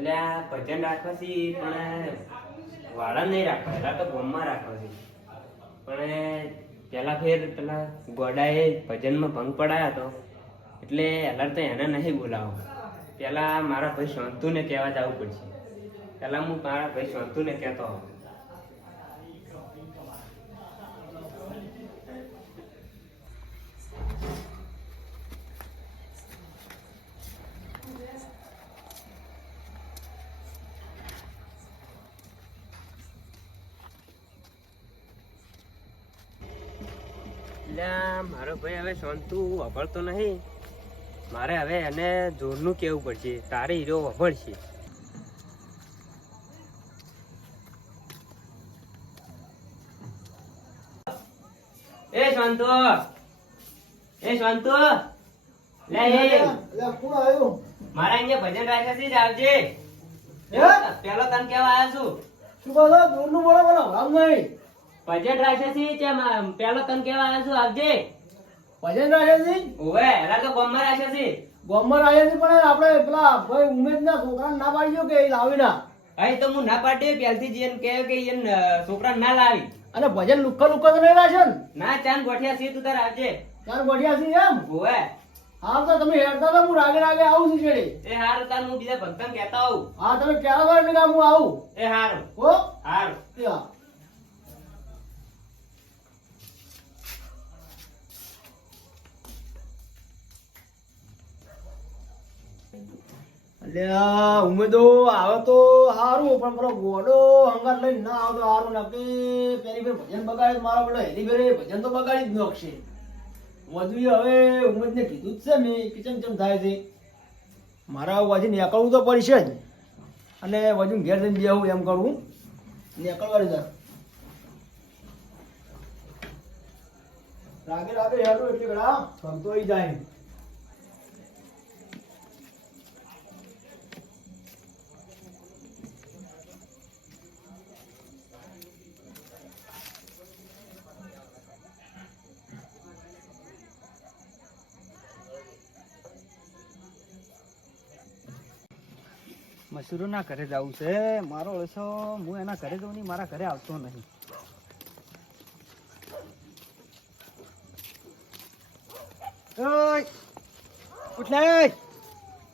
એટલે આ ભજન રાખવા છે પણ વાળા નહીં રાખવા, એલા તો ગોમમાં રાખવા છે. પણ પેલા ફેર પેલા ગોડાએ ભજનમાં ભંગ પડાયો હતો એટલે એલા તો એને નહીં બોલાવો. પેલા મારા ભાઈ શાંતુને કહેવા જવું પડશે. પેલા હું મારા ભાઈ શાંતુને કહેતો હોઉં. મારો ભાઈ હવે શાંતુ વભળતો નહીં. મારે હવે એને જોરનું કેવું પડશે. તારે હીરો વભળશે. એ શાંતુ, એ શાંતુ, લે કોણ આવ્યું? મારા અહીંયા ભજન રાખ્યા છે જ આવજે. પેલો તને કેવા આવ્યો છું. શું કહો છો? દૂરનું બોલો બોલો, રામ નહીં. ભજન રાખ્યા છે તેમ પેલો તને કેવા આવ્યો છું આવજે. ભજન રાખ્યા છે? ઓવે એલા તો ગોમમાં રાખ્યા છે. ગોમમાં રાખ્યા છે પણ આપણે પેલા ભાઈ ઉમેશના છોકરાને ના પાડ્યો કે એ લાવી ના. અહીં તો હું ના પાડ્યો પહેલથી જ એને કહે કે એને છોકરા ના લાવી. અને ભજન લુખ્ખા લુખ્ખા તો નહીં રાખે ને? ના ચાંદ ગોઠિયા છે તું તાર આવજે. ચાર ગોઠિયા છે એમ? ઓવે હા તો તમે હેડતા તો હું રાગે રાગે આવું છું છેડે. એ હારું તાર હું બીજા ભક્તને કહેતા હોઉં. હા તમે ક્યાં કરો એટલે કે હું આવું. એ હારું હો હારું. ત્યાં અલ્યા ઉમેદો આવે તો સારું પણ પેલો ગોડો હંગાત લઈને ના આવે તો સારું ના કે પેલી ફેર ભજન બગાડે મારા બેટો હેલી ફેરે ભજન તો બગાડી જ નાખશે. વધુ હવે ઉમેદને કીધું જ છે મેં કે ચમ થાય છે મારા હજી નીકળવું તો પડશે જ. અને વધુ ઘેર જઈને બેહું એમ કરવું નીકળવાની જા રાગે રાગે હેડું એટલે ઘણા સંતોઈ જાય. મસૂરો ના ઘરે જવું છે મારો ઓળસો. હું એના ઘરે જઉં નહીં, મારા ઘરે આવતો નહીં.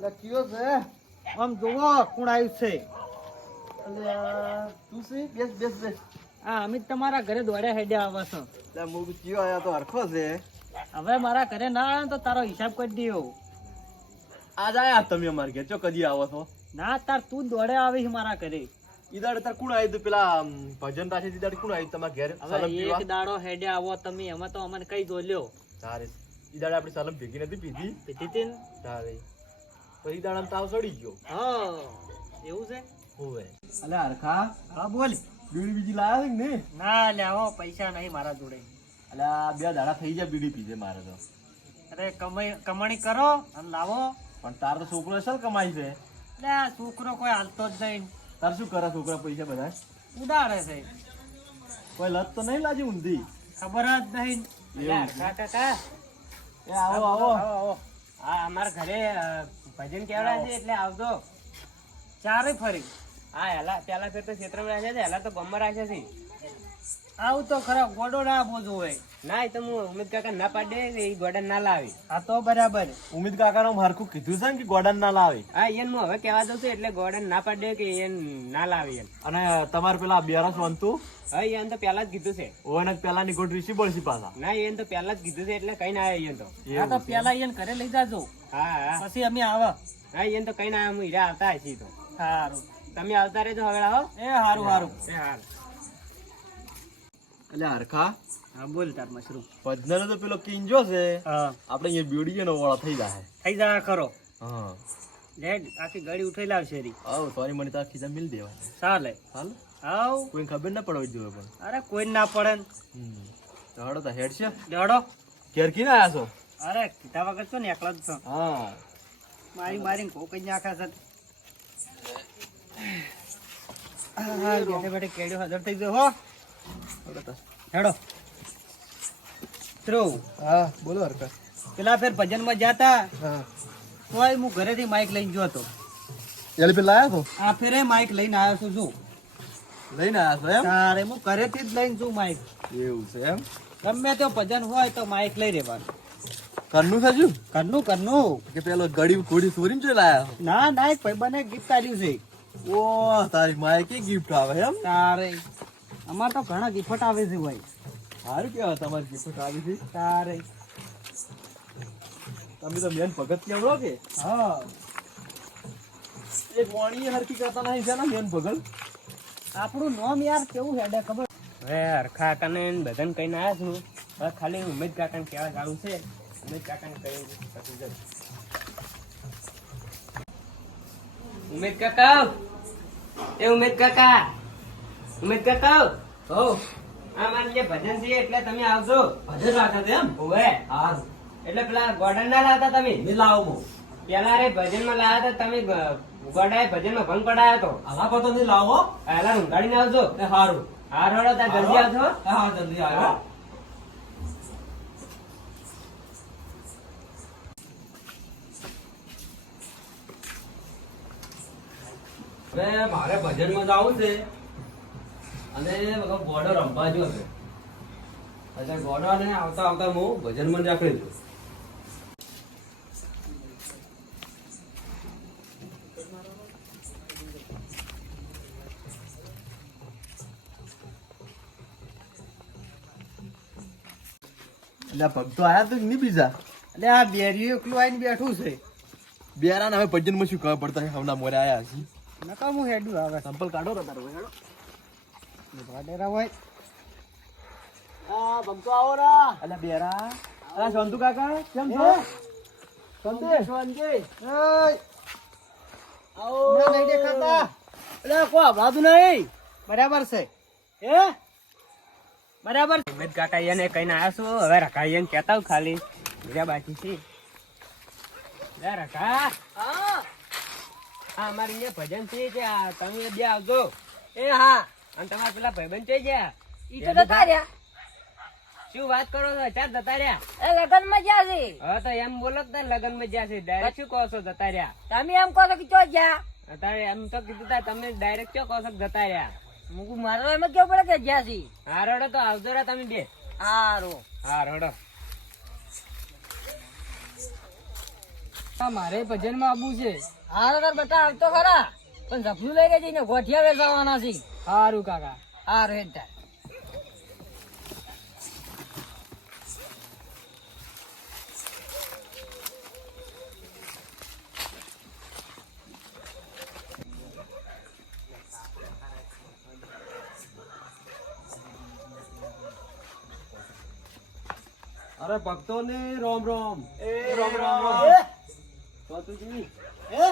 લખ્યો છે આમ જોવો કોણ આવ્યું છે. તું છે બેસ બેસ બેસ. આ અમિત તમારા ઘરે દોડ્યા હેડ્યા આવા છો. હું કયો આયા તો હરખો છે. હવે મારા ઘરે ના આવે તો તારો હિસાબ કરી દયો. આજ આયા તમે અમાર ઘેર ચો કદી આવો છો? ના તાર તું દોડે આવીશ મારા ઘરે. ઈદાડે તાર કોણ આવ્યું તું પેલા ભજન રાશી દીદાડે કોણ આવ્યું તમારા ઘેર સલમ હવે પીવા? એક દાડો હેડ્યા આવો તમે, એમાં તો અમને કઈ દોલ્યો. તારે ઈદાડે આપણી સલમ ભેગી નથી પીધી પીધી તીન? તારે તો ઈદાડે તાવ સડી ગયો. હા એવું છે. હોવે અલે હરખા. હા બોલ. બીડી બીજી લાયા છે કે નહીં? ના લેવો પૈસા નહીં મારા જોડે. અલે આ બે દાડા થઈ જાય બીડી પીધે મારે તો. અરે કમાણી કરો અને લાવો. પણ તાર તો છોકરો અસલ કમાઈ છે. લે છોકરો કોઈ હાલતો જ નહીં. તાર શું કરે છોકરા પૈસા બધા? ઉડાડે છે. કોઈ લત તો નહીં લાજી ઊંધી? ખબર જ નહીં. એવું છે. કાકા એ આવો આવો. હા અમારા ઘરે ભજન કેવડા છે એટલે આવજો. ચારે ફરી હા એલા પેલા ફેર તો ક્ષેત્રમાં રાખ્યા છે, એલા તો ગમમાં રાખ્યા છે. આવું તો ખરા ગોડો ના બોજો હોય. ના એ તો હું ઉમેદ કાકા ના પાડે કે એ ગોડા ના લાવી. આ તો બરાબર. ઉમેદ કાકાનું હરખું કીધું છે ને કે ગોડાન ના લાવે. હા એને હું હવે કહેવા દઉં છું એટલે ગોડા ના પાડે કે એને ના લાવી એમ. અને તમારે પેલા બેરસ વંતું હા એને તો પેલા જ કીધું છે. ઓને પેલાની ગોટ વીસી બોલસી પાછા. ના એને તો પેલા જ કીધું છે એટલે કઈ ના આવે એને તો. આ તો પેલા એને ઘરે લઈ જાજો હા હા પછી અમે આવા. હા એને તો કઈ ના આવે. હું હીરા આવતા હશે તો. સારું તમે આવતા રહેજો હવે આવો. એ હારું હારું. એ હાર. એટલે હરખા હા બોલ તાર મશરૂમ. ભજનનો તો પેલો કિંજો છે. હા આપણે અહીંયા બીડી નો વાળા થઈ જાય. થઈ જા ખરો. હા લેડ આખી ગાડી ઉઠાઈ લાવશે રી. આવ સોરી મને તાર ખીજા મિલ દેવા. ચાલે હાલ આવ. કોઈ ખબર ના પડવી જોઈએ પણ. અરે કોઈ ના પડે ને. હાડો તા હેડ છે. દોડો. ઘેર કી ના આયા છો? અરે કીધા વગર તો ને એકલા જ છો. હા મારી મારી કોક જ નાખા છે. હા બેઠે બેઠે કેડ્યો હાજર થઈ ગયો હો. હેડો થ્રુ. હા બોલો હરખા. પેલા ફેર ભજનમાં જાતા હા તોય હું ઘરેથી માઇક લઈને ગયો હતો. એલપી લાયા તો આ ફેરે માઇક લઈને આવ્યો છું જો લઈને આયા છો એમ તારે હું ઘરેથી જ લઈને છું માઇક એવું છે એમ ગમે તે ભજન હોય તો માઇક લઈ રહેવાનું ઘરનું થયું ઘરનું કે પેલો ગડી ઘોડી ચોરીને જોઈ લાયા ના ના એક ભાઈબંધે ગિફ્ટ આપ્યું છે ઓ તારી માએ કે ગિફ્ટ આવે એમ તારે અમાર તો ઘણા ગિફ્ટ આવે છે ભાઈ સારું કેવા તમારી ગિફ્ટ આવી છે તારે તમે તો મેન ભગત કેવડો કે હા એક વાણી હરકી કરતા નહીં છે ને મેન ભગત આપણું નામ યાર કેવું હેડે ખબર હવે હરખા કાકાને ને બધાને કહીને આવ્યા છું. હવે ખાલી ઉમેદ કાકાને કહેવા જવું છે. ઉમેદ કાકાને કહી પછી જઈશ. ઉમેદ કાકા, એ ઉમેદ કાકા, ઉમેદ કાકા, હો આ મારે જે ભજન છે એટલે તમે આવજો. ભજન રાખે છે એમ ઓવે હા એટલે પેલા ગોડન ના લાવતા તમે મે લાવો પેલા રે ભજન માં લાવ્યા હતા તમે ગોડાએ ભજન માં ભંગ પડાયો હતો. આલા પર તો નહીં લાવો પહેલા ઊંઘાડીને આવજો. એ હારું હાર હળો ત્યાં જલ્દી આવજો. હા જલ્દી આવ્યો હવે મારે ભજનમાં જવું છે અને બધા ગોડો રમવા જો છે એટલે ગોડો ને આવતા આવતા હું ભજનમાં રાખી દઉં એટલે ભક્તો આયા તો નહીં બીજા એટલે આ બેરીઓ એકલું આવીને બેઠું છે બેરા હવે ભજનમાં શું ખબર પડતા હમણાં મોરે આયા છે નકા હું હેડું આવે સંપલ કાઢો ને તારો હેડો વાડેરા હોય આ ભક્તો આવો રા અલ્યા બેરા અલા સંતુ કાકા કેમ છો સંતુ શાંતિ આવો હમણાં નહીં દેખાતા અલ્યા કો આવાતું નહીં બરાબર છે હે બરાબર ઉમેદ કાકા એને કહીને આવ્યા છું. હવે રખાઈ એને કહેતા હોઉં ખાલી બીજા બાકી છે. લે રખા, હા આ અમારી જે ભજન છે કે આ તમે બે આવજો. એ હા અને તમારા પેલા ભાઈબંધ છે ગયા ઈ તો જતા રહ્યા શું વાત કરો છો? ચાર જતા રહ્યા. એ લગન માં જ્યાં છે હવે તો એમ બોલો જ ને લગન માં જ્યાં છે ડાયરેક્ટ શું કહો છો જતા રહ્યા? તમે એમ કહો છો કે ચો જ્યાં અત્યારે એમ તો કીધું તા તમે ડાયરેક્ટ શું કહો છો કે જતા રહ્યા? મુકુ મારો એમ જ કેવું પડે કે જ્યાં છે હા રડો તો આવજો રા તમે બે. હારું હા રડો. મારે ભજન માં આવવું છે હારો તાર બટા આવતો ખરા પણ ઝપલું લઈ લેજે ને ગોઠિયા વેચાવાના છે સારું કાકા હારું હેડ તાર અરે ભક્તો ને રોમ રોમ એ રોમ રોમ સંતુજી એ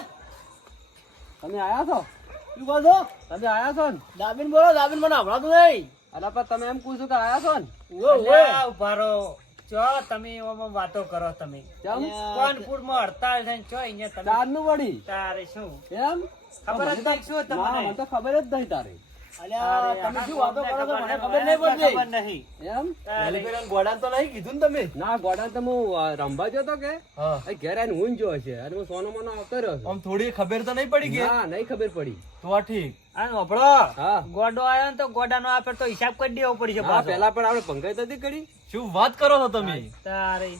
તમે આયા છો શું કહો છો તમે આયા છો ને દાબીન બોલો દાબીન મને આવડાતું નહીં અલા પણ તમે એમ પૂછો કે આયા છો ને અલ્યા, ઉભારો ચો તમે એવામાં વાતો કરો તમે કેમ કોનપુરમાં હડતાલ થઈને ચો અહીંયા તમે ચારનું વળી તારે શું એમ ખબર જ નહીં શું તમને? ના, મને તો ખબર જ નહીં તારે અલ્યા, તમે શું વાતો કરો છો મને ખબર નહીં પડતી ખબર નહીં એમ તારે. ગોડાન તો નહીં કીધું ને તમે ના ગોડાન તો હું રંભા જતો કે હા. અહીં ઘેર આવીને ઊંઘ જો છે અને હું સોનો મોનો આવતો રહ્યો છું. આમ થોડી ખબર તો નહીં પડી ગઈ ના નહીં ખબર પડી તો આ ઠીક આ વાપરો. હા ગોડો આવ્યો ને તો ગોડાનો આપણે તો હિસાબ કરી દેવો પડશે હા પાછો. પેલા પણ આપણે ભંગાઈ તો નથી કરી શું વાત કરો છો તમે તારે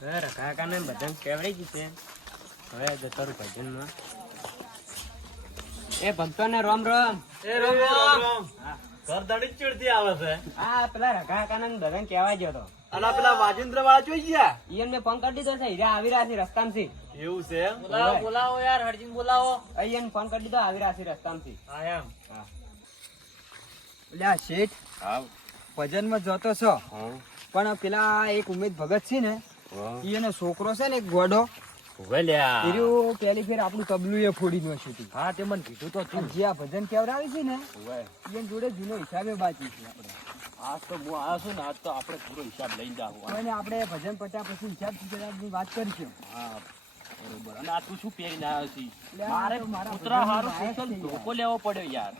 હવે રખા કાકાને બધાને કહેવડાઈ ગયું છે. હવે જતો રહું ભજનમાં. એ ભક્તોને રોમ રોમ. ઘર દડી ચીડતી આવે છે આ પેલા રખા કાકાને બધાને કહેવા ગયો હતો. અને પેલા વાજેન્દ્ર વાળા જોઈ ગયા ઈયન મેં ફોન કરી દીધો છે. હીરા આવી રહ્યા છે રસ્તામાંથી. એવું છે એમ? બોલાવો બોલાવો યાર હરજીન બોલાવો ઈયન ફોન કરી દીધો આવી રહ્યા છે રસ્તામાંથી. હા એમ હા. અલ્યા શેઠ હા. ભજનમાં જતો છો હા. પણ પેલા એક ઉમેદ ભગત છે ને હા. એનો છોકરો છે ને એક ગોડો ઉભે લ્યા. એર્યો પેલી ફેર આપણું તબલું એ ફોડી નાખ્યું હતું. હા તે મને કીધું તો અને જે આ ભજન કેવડાવી છે ને ઉભે. એની જોડે જૂનો હિસાબે બાકી છે આપણે આજ તો હું આવ્યો છું ને આજ તો આપણે પૂરો હિસાબ લઈને જાવ અને આપણે ભજન પત્યા પછી હિસાબ ની વાત કરીશું હા બરોબર અને આ તું શું પહેરીને આવ્યો છે એટલે આ મારે તો મારા કૂતરા ભજનમાં હારું આવ્યા સ્પેશિયલ છે યાર. ધોકો લેવો પડ્યો યાર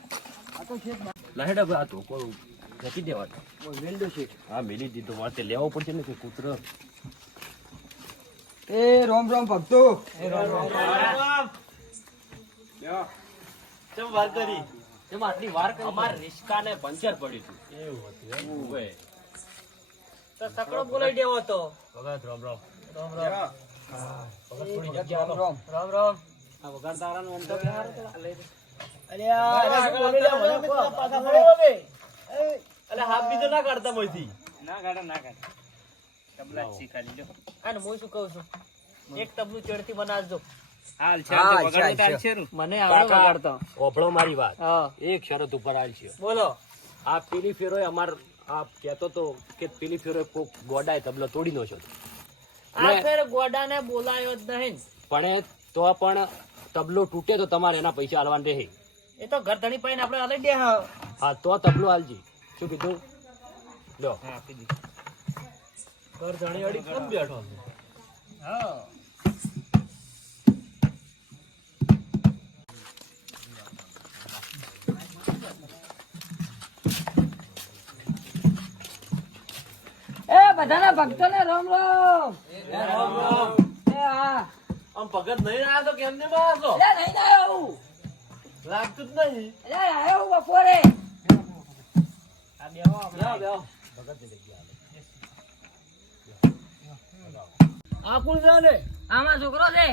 આ તો શેઠ લહેડા ભાઈ આ ધોકો જતી દેવાનો વેલ્ડો શેઠ હા મેલી દીધો મારે તે લેવો પડશે ને કે કૂતરો એ રોમ રોમ ભક્તો. કેમ વાર કરી? કેમ આટલી વાર કરી? અમાર રિસ્કાને પંચર પડ્યું હતું. એવું હોય. તો સકડો બોલાઈ દેવો તો. ભગત રામ રામ. રામ રામ. થોડી જગ્યા આલો. રામ રામ. આ વગાડ તારાનું આમ તો બિહાર પેલા. અલ્યા એને શું બોલે લે, મને કોઈ પાછા પડે હવે. અલે હાથ બીજો ના કાઢતા મોયથી. ના કાઢો ના કાઢો. તબલા જ શીખાડી લો. અને હું શું કહું છું, એક તબલું ચડતી બનાવજો. હાલ છે હા, વગાડવું તો હાલ છે ને. મને આવડે વગાડતો. ઓભળો મારી વાત. હા એક શરત ઉપર આલ છે. બોલો. આ પેલી ફેરોય અમાર આ કહેતો તો કે પેલી ફેરોય કોક ગોડાય તબલો તોડી નો છો. આ ફેર ગોડાને બોલાયો જ નહીં. પણ તો પણ તબલો તૂટે તો તમારે એના પૈસા આલવાના રહે. એ તો ઘર ધણી પાઈને આપણે અલગ દે. હા હા તો તબલો આલજી. શું કીધું? લો હા, આપી દી. ઘર જાણી અડી કેમ બેઠો છે? હા એ બધાના ભક્તોને રામ રામ. એ હા આમ ભગત નહીં આવ્યા તો કેમ નહીં આવ્યા તો? અલ્યા નહીં આવ્યો હું. લાગતું જ નહીં. અલ્યા આવ્યો હું બપોરે. આ બેહો બેહો, બેહો. આ કોણ છે ને? આમાં છોકરો છે.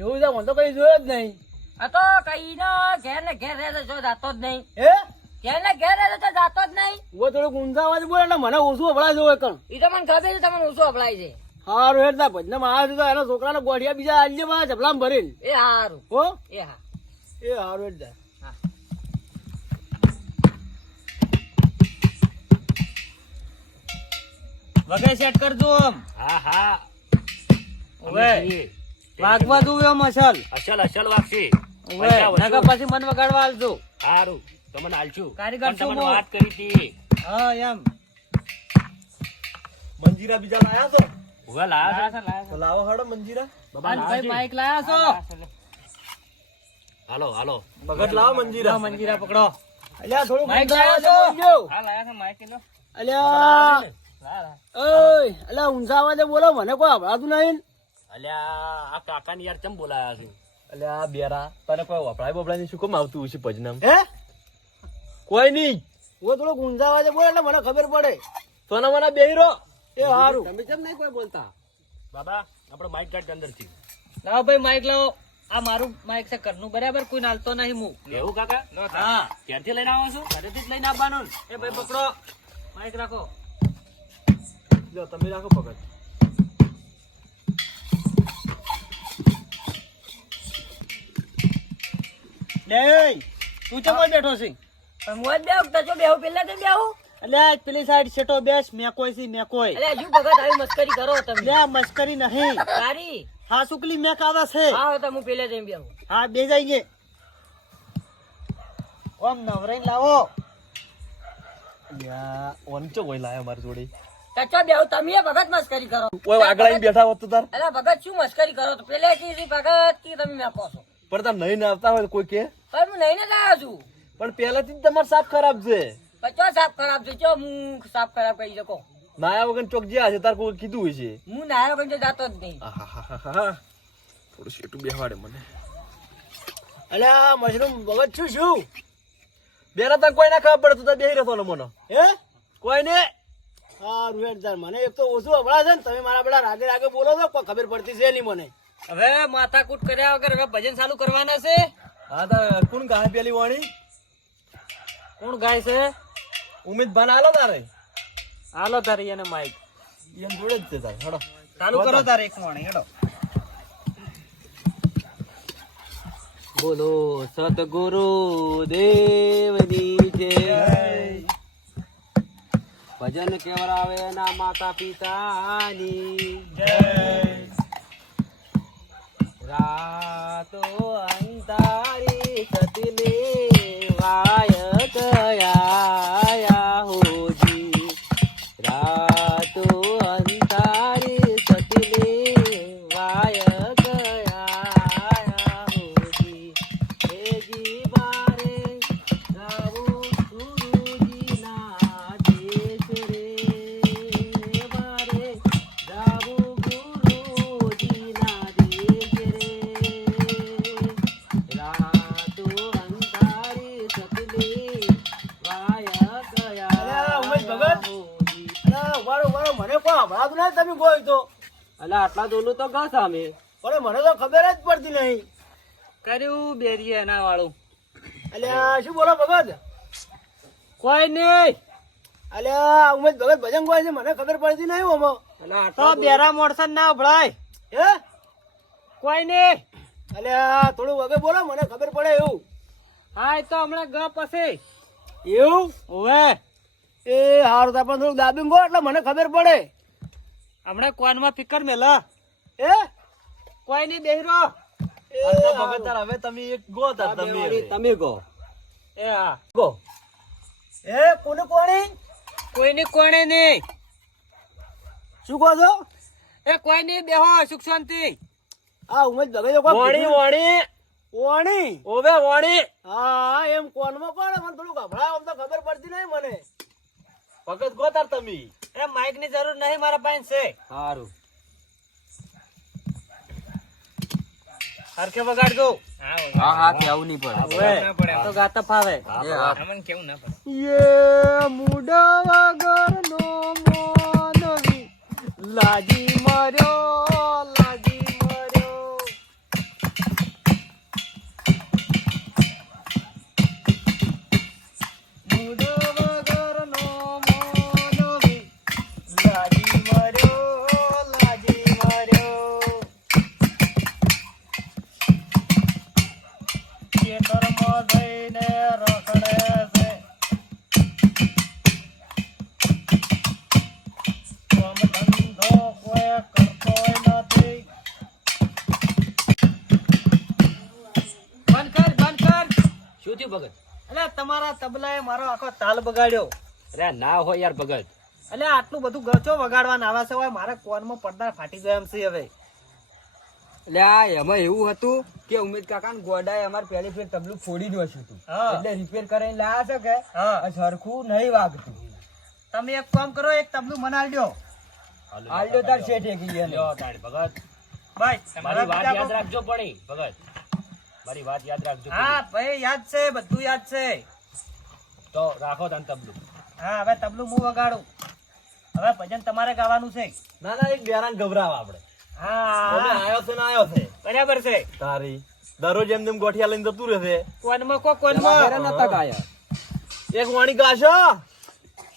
એવું છે, મને તો કઈ જોયો જ નહીં. આ તો કઈ નો ઘેર ને ઘેર રહે તો જાતો જ નહીં. હે ઘેર ને ઘેર રહે તો જાતો જ નહીં. હું થોડુંક ઊંધા અવાજ બોલે એટલે મને ઓછું અભળાય છે કણ. એ તો મને ખબર છે તમને ઓછું અપલાય છે. હારું હેડતા ભજને માં તો એના છોકરાને ગોઠિયા બીજા આજે માં જબલામાં ભરીને. એ હારું. હો એ હા એ હારું હેડતા. વગર સેટ કરજો આમ. હા હા ઓવે. વાગવા દઉં એમ અસલ. અસલ અસલ વાગશે. ઓવે. પૈસા વસૂલ. નકર પછી મન વગાડવા આલજો. સારું તમને આલશું. કારીગર પણ તમને શું બોલ? વાત કરી હતી. હા એમ. મંજીરા બીજા લાયા છો? ઉભા લાયા છો? તો લાવો હાડો મંજીરા. બાબા અને ભાઈ લાયા માઈક લાયા છો. છે? હાલો હાલો. ભગત લાવો મંજીરા. લો, મંજીરા પકડો. અલ્યા થોડું માઈક ઊંધા લાયા અવાજે છો? બોલજો. હા લાયા છો માઈક લો. અલ્યા લાયા. ઓય અલ્યા ઊંધા અવાજે બોલો, મને કોઈ અભળાતું નહીં. અલ્યા આ કાકાને યાર કેમ બોલાયા છે? અલ્યા બેરા તને કોઈ વપરાય બપરાય શું કેમ આવતું હશે ભજનામ? હે કોઈ નહીં. હું થોડુંક ઊંધા અવાજે બોલે એટલે મને ખબર પડે. સોના મને બેહીરો. એ હારું. તમે કેમ નહીં કોઈ બોલતા? બાબા આપણે માઇક કાર્ડ અંદર થી. લાવો ભાઈ માઈક લાવો. આ મારું માઈક છે ઘરનું, બરાબર? કોઈ નાલતો નહીં હું. એવું કાકા? હા. ક્યાંથી લઈને આવો છો? ઘરેથી જ લઈને આવવાનું ને. એ ભાઈ પકડો. માઈક રાખો. લો તમે રાખો પકડ. ડેય, તું ચમો બેઠો છે? પણ હું જ બેહું તો જો બેહું પેલા તો બેહું. અલ્યા પેલી સાઈડ સેટો બેસ, મેકોય છે મેકોય. અલ્યા હજુ ભગત આવી મસ્કરી કરો તમે. લે મસ્કરી નહીં. સારી. હા સુકલી મેક આવે છે. હા તો હું પેલે જઈને બેહું. હા બે જઈએ. ઓમ નવરાઈ લાવો. અલ્યા ઓનચો કોઈ લાયા મારી જોડે. કચો બેહું તમે એ ભગત મસ્કરી કરો. કોઈ આગળ આવીને બેઠા હોત તો તાર. અલ્યા ભગત શું મસ્કરી કરો તો પેલે કી ભગત કી તમે મેપો છો. પણ તાર નહીં ના આવતા હોય તો કોઈ કે. પણ હું નહીં ને લાવ્યો છું. પણ પહેલાથી જ તમારે સાફ ખરાબ છે. કચો સાફ ખરાબ છે. ચો હું સાફ ખરાબ કરી શકો. નાયા વગર ચોક જ્યાં છે તાર કોઈ કીધું હોય છે. હું નાયો કંઈ જાતો જ નહીં. આહાહાહા. થોડું શેઠું બેહવાડે મને. અલ્યા મશરૂમ ભગત છું શું? બેરા તાર કોઈ ના ખબર પડે તું તાર બેહી રહેતો ને મને. હે કોઈ ને. હારું હેડતા. મને એક તો ઓછું અભળા છે ને, તમે મારા પેલા રાગે રાગે બોલો છો, કોઈ ખબર પડતી છે નહીં મને. હવે માથાકૂટ કર્યા વગર હવે ભજન ચાલુ કરવાના છે. હા તાર કોણ ગાય પેલી વાણી? કોણ ગાય છે? ઉમેદ ભાન આલો તારે. હાલો તારી એને માઈક એમ જોડે જ છે તાર. હડો. ચાલુ કરો તારે એક વાણી હેડો. બોલો સતગુરુ દેવની જય. ભજન કેવરાવે ના માતા પિતાની જય. રાતો અંતારી સતલે વાય કયા હોજી. રાતો અંતારી સતલે વાય કયા હોજી. હેજી બારે ગાવું ગુરુજીના દેશ રે. બારે ગાવું ગુરુજીના ભરાતું નહીં તમે ગોય તો. એટલે આટલા દોલું તો ગા સામે પણ મને તો ખબર જ પડતી નહીં. કર્યું બેરીએ એના વાળું. અલ્યા શું બોલો ભગત? કોઈ નહીં. અલ્યા ઉમેશ ભગત ભજન ગોય છે, મને ખબર પડતી નહીં ઓમાં. તો બેરા મોડસા ના ભળાય. હે કોઈ નહીં. અલ્યા થોડું વગે બોલો, મને ખબર પડે એવું. હા એ તો હમણાં ગ પછી. એવું? ઓવે એ હારું તો પણ થોડુંક દાબી ગો એટલે મને ખબર પડે. હમણાં કોનમાં ફિકર મેલા. હે કોઈ નહીં બેહરો. એ ભગત તાર હવે તમે એક ગો તાર તમે હવે. તમે કહો એ હા. કહો એ કોને કોણી કોઈ ની કોણે નહીં. શું કહો છો? એ કોઈ નહીં બેહો સુખ શાંતિ. આ ઉમેશ ભગત જો કોક વાણી વાણી વાણી. ઓવે વાણી હા એમ કોનમાં કોણ? મને થોડું ગભરાય, આમ તો ખબર પડતી નહીં મને. ભગત ગો તાર તમે. એ માઇક ની જરૂર નહીં મારા પાસે છે. સારું હરખે વગાડજો. હા હા કેવું નહીં પડે. ઓવે તો ગાતા ફાવે. યે મુડા વગર નો મોનવી લાજી મર્યો, લાજી મર્યો. મુડા વગર નો મોનવી લાજી મર્યો, લાજી મર્યો. ખેતરમાં જઈને રખડે છે, કામ ધંધો કોઈ કરતોય નથી. બંધ કર બંધ કર. શું થયું ભગત? એટલે તમારા તબલાએ મારો આખો તાલ બગાડ્યો. અરે ના હોય યાર ભગત. એટલે આટલું બધું ગચો વગાડવાના આવા છે હોય, મારા કોનમાં પડદા ફાટી ગયા એમ છે હવે. એટલે આ એમાં એવું હતું કે ઉમેશ કાકા ને ગોડાએ અમારે પહેલી ફેર તબલું ફોડી નાખ્યું હતું. હા. એટલે રિપેર કરીને લાયા છે કે હા. આ સરખું નહીં વાગતું. તમે એક કામ કરો, એક તબલું મને આલજો. આલ્યો તાર શેઠે કીએ ને. લ્યો તાણી ભગત બસ મારી વાત બીજા યાદ કોઈ- રાખજો પડી ભગત. મારી વાત યાદ રાખજો હા પડી. ભાઈ યાદ છે, બધું યાદ છે. તો રાખો તાન તબલું. હા હવે તબલું હું વગાડું. હવે ભજન તમારે ગાવાનું છે. ના ના એક બેરાન ગભરાવ આપણે. ઓમે હા આયો છે ને આયો છે. બરાબર છે. તારી દરરોજ એમ તેમ ગોઠિયા લઈને જતું રહેશે. કોનમાં કો પેલા ફેરે કોનમાં. નતા ગાયા. એક વાણી ગાશો.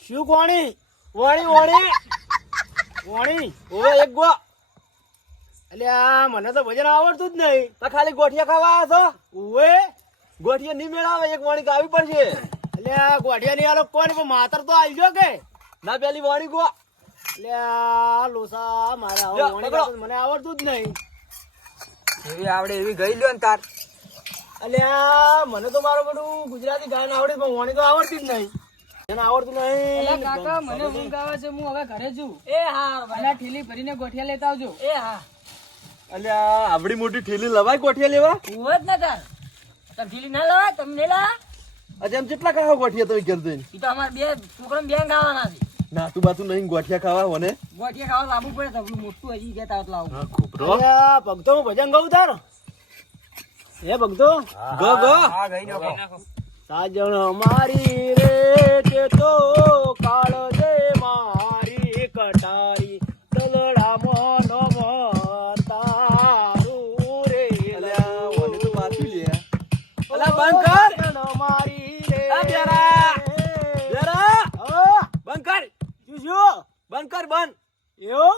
શું કોણી? વાણી વાણી વાણી? ઓવે એક ગો. અલ્યા મને તો ભજન આવડતું જ નહીં. તો ખાલી ગોઠિયા ખાવા આવ્યા છો. ઉવે ગોઠિયા નહીં મેળાવે, એક વાણી ગાવી પડશે. અલ્યા ગોઢિયા ની આલો કોણ? પણ માતર તો આવજો કે. ના પેલી વાણી ગો. અલ્યા લોસા મારા લ્યો, વાણી પકડો. ગાતું મને આવડતું જ નહીં. એવી આવડે એવી ગઈ લ્યો ને તાર. અલ્યા મને તો મારું બધું ગુજરાતી ગાયન આવડે, પણ વાણી તો આવડતી જ નહીં. એને આવડતું નહીં. કાકા મને ઊંઘ આવે છે, હું હવે ઘરે છું. એ હા અને ઠેલી ભરીને ગોઠિયા લેતા આવજો. એ હા અલ્યા આવડી મોટી ઠેલી લવાય ગોઠિયા લેવા? હું જ ને તાર તમે ઠેલી ના લાવા, તમે નહીં લાવા. અચ્છા એમ કેટલા ખાવા ગોઠિયા તમે ઘેર જઈને? એ તો અમારે બે છોકરાને બે ગાવાના છે. નાતું બાતું નહીં ગોઠિયા ખાવા હોને? ગોઠિયા ખાવા લાવવું પડે, તબલું મોટું હજી ગયા તાવત લાવું. હા ખોબરો. અલ્યા ભગતો હું ભજન ગાઉં તાર. હે ભગતો ગો ગો. હા ગઈ નાખો. સાજણ મારી રે તે તો કાળ દે મારી કટારી દલડા મોનો તારું રે. અલ્યા ઓને તો વાંચી લે. અલા બંધ કર. સાજણ મારી રે. આ બેરા. બેરા હા, બંધ કર. શું બંધ કર બંધ. એવું?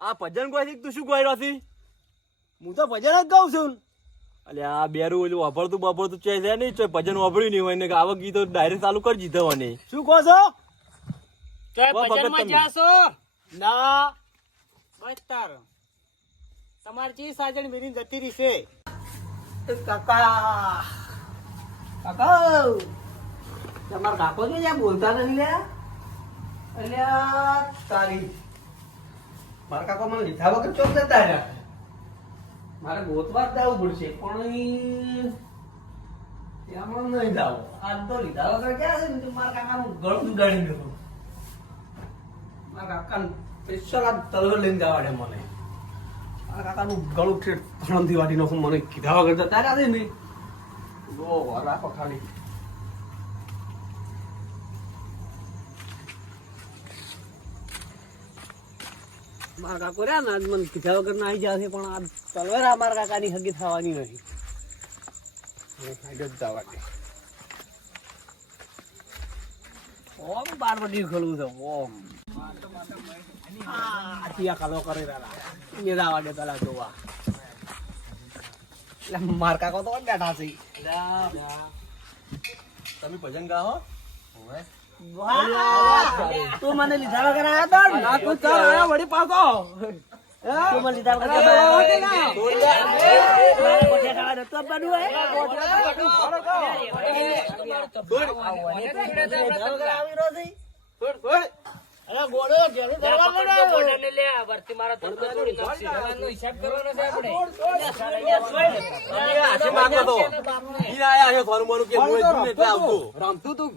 આ ભજન ગોઈ તું શું ગોઈ રહ્યો? હું તો ભજન જ ગાઉં છું. અલ્યા આ બેરું ઓલું વાપરતું બાપરતું છે નહીં, ચોય ભજન વાપર્યું નહીં હોય ને આવા ગીતો ડાયરેક્ટ ચાલુ કરી દીધો મને. શું કહો છો? તો વાહ, ભગત ભજનમાં તમે. જાશો. ના બસ તાર તમારી ચી સાજણ મેરી જતી રહી છે. કાકા કાકા તમારા કાકો છે જ્યાં બોલતા નથી લ્યા. અલ્યા તારી મારા કાકા મને લીધા વગર ચોક જતા રહ્યા. મારે ગોતવા જ જવું પડશે, પણ ત્યાં નહીં જાવ. આજ તો લીધા વગર ક્યાં છે ને? મારા કાકાનું ગળું ગાડી દીધું. મારા કાકા સ્પેશિયલ આ તલવાર લઈને જવા દે મને. મારા કાકાનું ગળું ત્રણથી વાટી નાખું. મને કીધા વગર જતા રહ્યા છે ને. રાખો ખાલી. મારા કાકો રહ્યા ને આજ મને કીધા વગર ના આવી જશે પણ આ તલવાર મારા કાકાની હગી થવાની નથી ઓમ બાર બધી ખોલવું છે ઓમ આ કાલો કરે એ દાવા દે પેલા જોવા એટલે માર કાકો તો બેઠા છે તમે ભજન ગાઓ તું મને લીધા વગર આવ્યો તો ને? તું ચાલ આયા વળી પાછો તું મને લીધા વગર આવ્યો તો ને? મારે ગોઠિયા ખાવા નતું આપવાનું હોય? લીધા વગર આવી રહ્યો છે? અરે ગોળો ઘેરી ભરવા પડે. આશીર્વાદ તો ઈ આયા છે થોડું મોરું કે હું એટલે આવતું રમતું તું